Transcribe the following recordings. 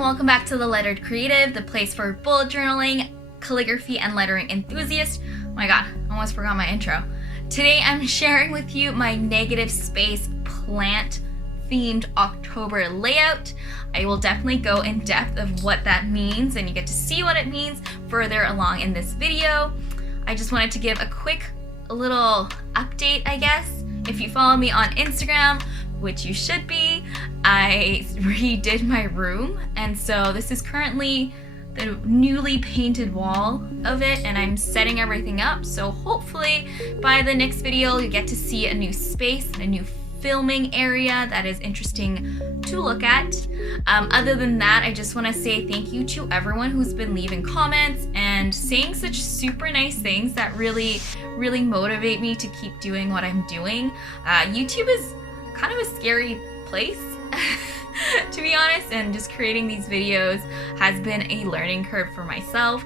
and welcome back to The Lettered Creative, the place for bullet journaling, calligraphy, and lettering enthusiasts. Oh my god, I almost forgot my intro. Today I'm sharing with you my negative space plant themed October layout. I will definitely go in depth of what that means, and you get to see what it means further along in this video. I just wanted to give a little update, I guess. If you follow me on Instagram, which you should be, I redid my room, and so this is currently the newly painted wall of it, and I'm setting everything up. So hopefully by the next video you get to see a new space, a new filming area that is interesting to look at. Other than that, I just want to say thank you to everyone who's been leaving comments and saying such super nice things that really motivate me to keep doing what I'm doing. YouTube is kind of a scary place to be honest, and just creating these videos has been a learning curve for myself.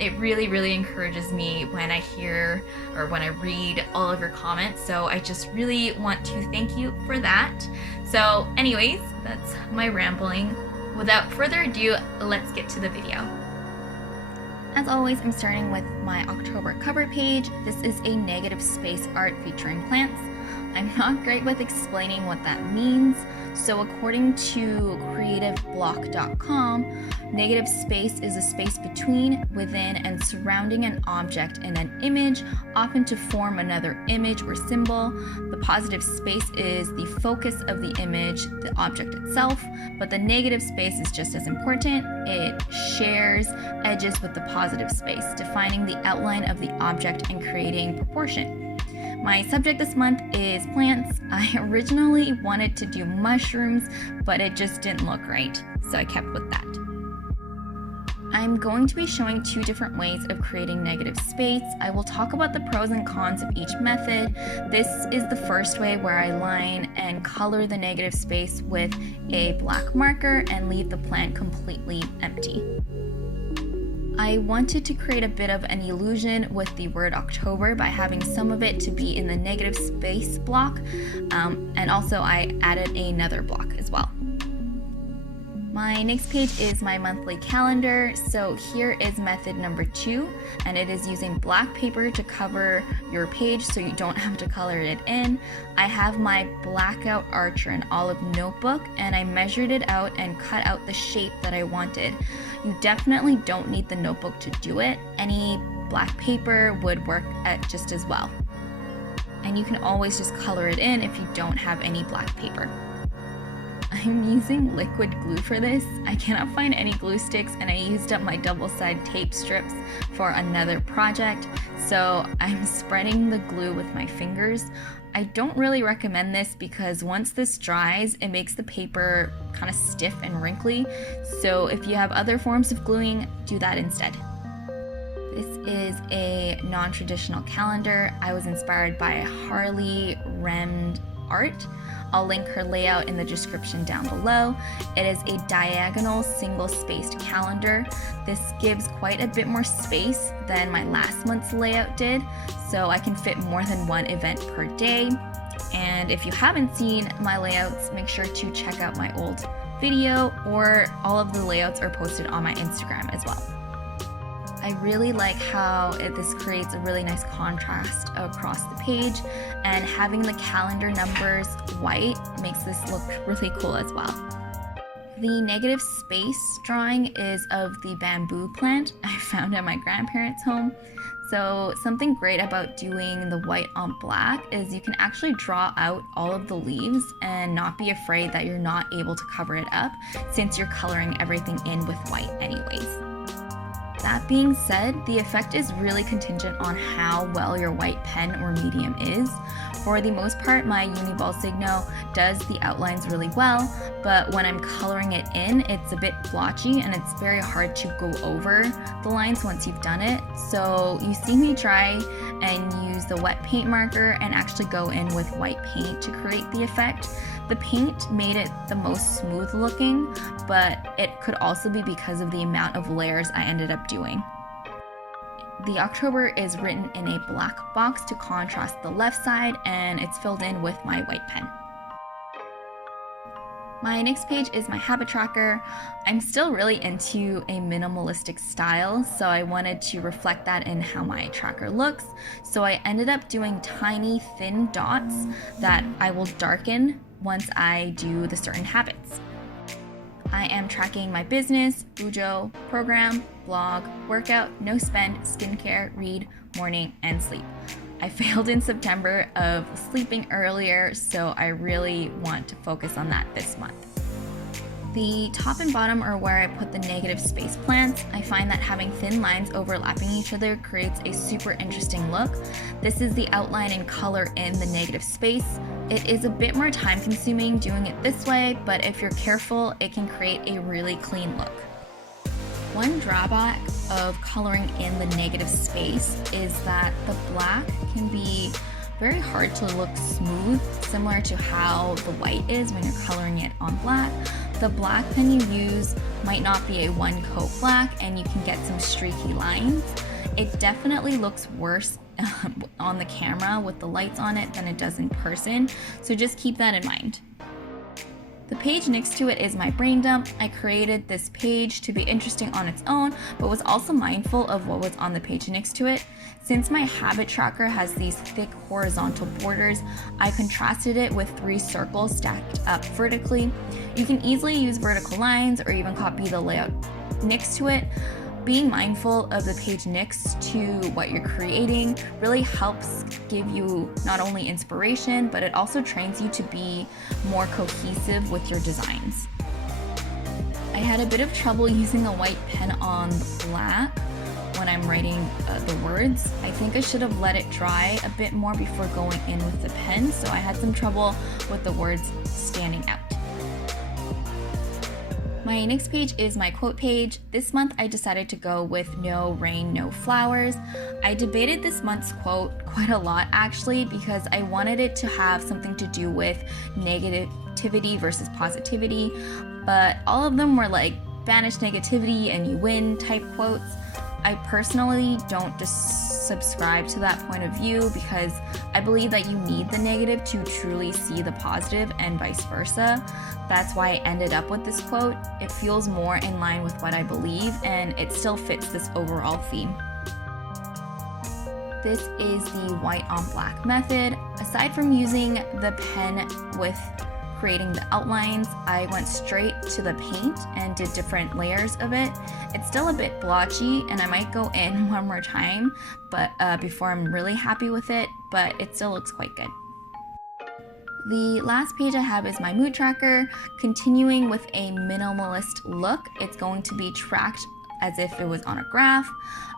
It really encourages me when I hear or when I read all of your comments, so I just really want to thank you for that. So anyways, that's my rambling. Without further ado, let's get to the video. As always, I'm starting with my October cover page. This is a negative space art featuring plants. I'm not great with explaining what that means, so according to creativeblock.com, negative space is a space between, within, and surrounding an object in an image, often to form another image or symbol. The positive space is the focus of the image, the object itself, but the negative space is just as important. It shares edges with the positive space, defining the outline of the object and creating proportion. My subject this month is plants. I originally wanted to do mushrooms, but it just didn't look right, so I kept with that. I'm going to be showing two different ways of creating negative space. I will talk about the pros and cons of each method. This is the first way, where I line and color the negative space with a black marker and leave the plant completely empty. I wanted to create a bit of an illusion with the word October by having some of it to be in the negative space block, and also I added another block as well. My next page is my monthly calendar. So here is method number 2, and it is using black paper to cover your page so you don't have to color it in. I have my Blackout Archer and Olive notebook, and I measured it out and cut out the shape that I wanted. You definitely don't need the notebook to do it. Any black paper would work just as well. And you can always just color it in if you don't have any black paper. I'm using liquid glue for this. I cannot find any glue sticks, and I used up my double-sided tape strips for another project, so I'm spreading the glue with my fingers. I don't really recommend this because once this dries, it makes the paper kind of stiff and wrinkly, so if you have other forms of gluing, do that instead. This is a non-traditional calendar. I was inspired by Harley Remd art. I'll link her layout in the description down below. It is a diagonal single-spaced calendar. This gives quite a bit more space than my last month's layout did, so I can fit more than one event per day. And if you haven't seen my layouts, make sure to check out my old video, or all of the layouts are posted on my Instagram as well. I really like how this creates a really nice contrast across the page, and having the calendar numbers white makes this look really cool as well. The negative space drawing is of the bamboo plant I found at my grandparents' home. So something great about doing the white on black is you can actually draw out all of the leaves and not be afraid that you're not able to cover it up, since you're coloring everything in with white anyways. That being said, the effect is really contingent on how well your white pen or medium is. For the most part, my Uni-ball Signo does the outlines really well, but when I'm coloring it in, it's a bit blotchy and it's very hard to go over the lines once you've done it. So you see me try and use the wet paint marker and actually go in with white paint to create the effect. The paint made it the most smooth looking, but it could also be because of the amount of layers I ended up doing. The October is written in a black box to contrast the left side, and it's filled in with my white pen. My next page is my habit tracker. I'm still really into a minimalistic style, so I wanted to reflect that in how my tracker looks. So I ended up doing tiny thin dots that I will darken once I do the certain habits. I am tracking my business, bujo, program, blog, workout, no spend, skincare, read, morning, and sleep. I failed in September of sleeping earlier, so I really want to focus on that this month. The top and bottom are where I put the negative space plants. I find that having thin lines overlapping each other creates a super interesting look. This is the outline and color in the negative space. It is a bit more time consuming doing it this way, but if you're careful, it can create a really clean look. One drawback of coloring in the negative space is that the black can be very hard to look smooth, similar to how the white is when you're coloring it on black. The black pen you use might not be a one coat black and you can get some streaky lines. It definitely looks worse on the camera with the lights on it than it does in person, so just keep that in mind. The page next to it is my brain dump. I created this page to be interesting on its own, but was also mindful of what was on the page next to it. Since my habit tracker has these thick horizontal borders, I contrasted it with 3 circles stacked up vertically. You can easily use vertical lines or even copy the layout next to it. Being mindful of the page next to what you're creating really helps give you not only inspiration, but it also trains you to be more cohesive with your designs. I had a bit of trouble using a white pen on the black when I'm writing the words. I think I should have let it dry a bit more before going in with the pen, so I had some trouble with the words standing out. My next page is my quote page. This month I decided to go with no rain, no flowers. I debated this month's quote quite a lot actually because I wanted it to have something to do with negativity versus positivity, but all of them were like banish negativity and you win type quotes. I personally don't just subscribe to that point of view because I believe that you need the negative to truly see the positive and vice versa. That's why I ended up with this quote. It feels more in line with what I believe and it still fits this overall theme. This is the white on black method. Aside from using the pen with creating the outlines, I went straight to the paint and did different layers of it. It's still a bit blotchy and I might go in one more time but before I'm really happy with it, but it still looks quite good. The last page I have is my mood tracker. Continuing with a minimalist look, it's going to be tracked as if it was on a graph.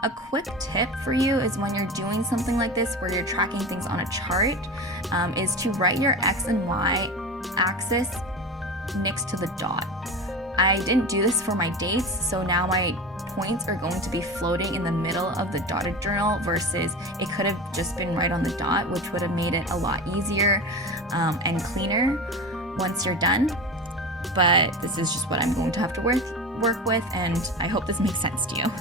A quick tip for you is when you're doing something like this where you're tracking things on a chart is to write your X and Y axis next to the dot. I didn't do this for my dates, so now my points are going to be floating in the middle of the dotted journal versus it could have just been right on the dot, which would have made it a lot easier and cleaner once you're done. But this is just what I'm going to have to work with, and I hope this makes sense to you.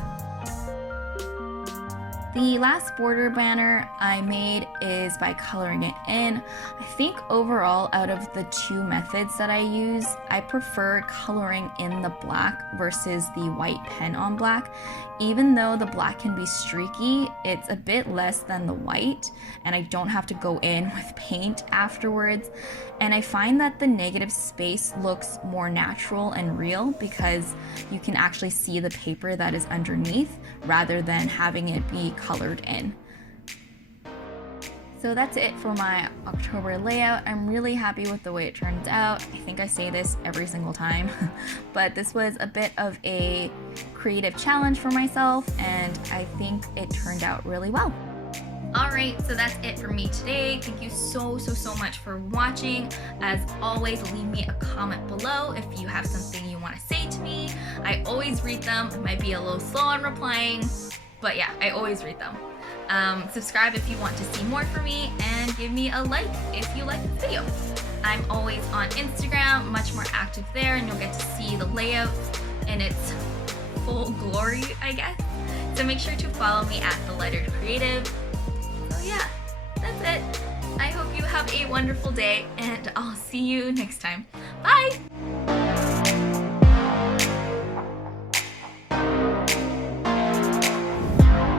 The last border banner I made is by coloring it in. I think overall out of the 2 methods that I use, I prefer coloring in the black versus the white pen on black. Even though the black can be streaky, it's a bit less than the white and I don't have to go in with paint afterwards. And I find that the negative space looks more natural and real because you can actually see the paper that is underneath rather than having it be colored in. So that's it for my October layout. I'm really happy with the way it turns out. I think I say this every single time, but this was a bit of a creative challenge for myself and I think it turned out really well. Alright, so that's it for me today. Thank you so much for watching. As always, leave me a comment below if you have something you want to say to me. I always read them. I might be a little slow on replying, but yeah, I always read them. Subscribe if you want to see more from me and give me a like if you like this video. I'm always on Instagram, much more active there, and you'll get to see the layout in its full glory, I guess. So make sure to follow me at The Lettered Creative. So yeah, that's it. I hope you have a wonderful day, and I'll see you next time. Bye!